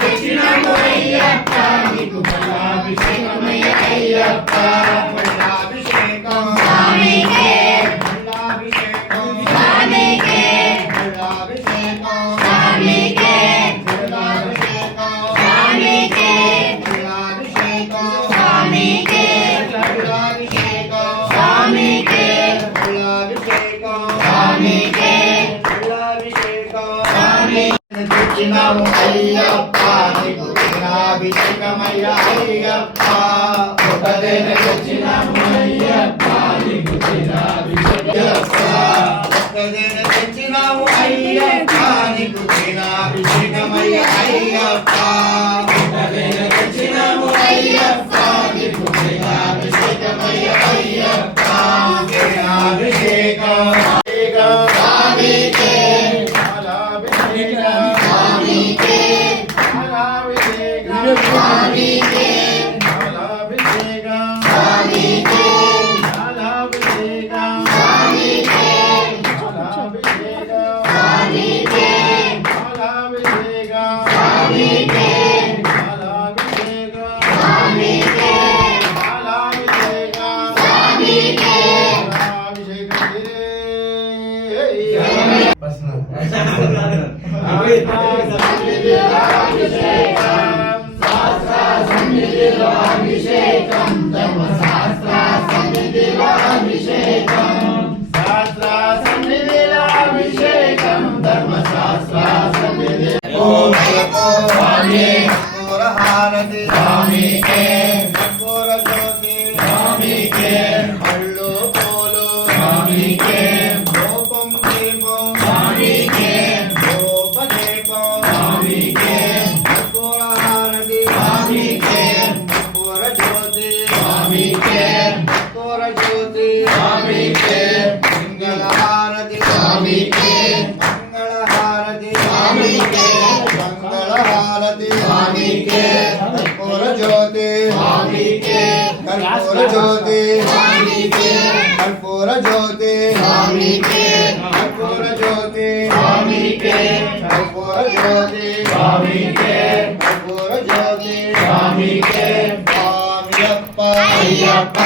తెచ్చినాము అయ్యప్ప నీకు పల్లాభిషేకమయ్య అయ్యప్ప పల్లాభిషేకం స్వామికే పల్లాభిషేకం స్వామికే పల్లాభిషేకం స్వామికే పల్లాభిషేకం స్వామికే పల్లాభిషేకం స్వామికే పల్లాభిషేకం స్వామికే పల్లాభిషేకం స్వామికే పల్లాభిషేకం స్వామి తెచ్చినాము అయ్యప్ప నీకు అభిషేకమయ్య అయ్యప్ప ఒకదేన తెచ్చినాము అయ్యప్ప నీకు అభిషేకమయ్యప్ప ఒకదేన తెచ్చినాము అయ్యప్ప నీకు అభిషేకమయ్య అయ్యప్ప ఒకదేన తెచ్చినాము అయ్యప్ప నీకు అభిషేకమయ్య అయ్యప్ప అభిషేకం స్వామికే స్వామికే స్వామికే స్వామికే అభిషేకం ధర్మ శాస్త్ర సన్నిధిలో అభిషేకం శాస్త్ర సన్నిధిలో అభిషేకం ధర్మ శాస్త్ర సన్నిధి ఓం స్వామి కర్పూర హారతి స్వామికే కర్పూర జ్యోతి స్వామికే పళ్ళు పూలు స్వామికే రూపం దీపం స్వామికే రూపదీపం స్వామికే కర్పూర హారతి స్వామికే కర్పూర జ్యోతి స్వామికే కర్పూర జ్యోతి స్వామికే మంగళ హారతి స్వామికే మంగళ హారతి స్వామికే మంగళ హారతి స్వామికే కర్పూర జ్యోతి స్వామికే కర్పూర జ్యోతి స్వామికే కర్పూర జ్యోతి స్వామికే కర్పూర జ్యోతి స్వామికే కర్పూర జ్యోతి స్వామికే కర్పూర జ్యోతి స్వామికే స్వామియప్ప అయ్యప్ప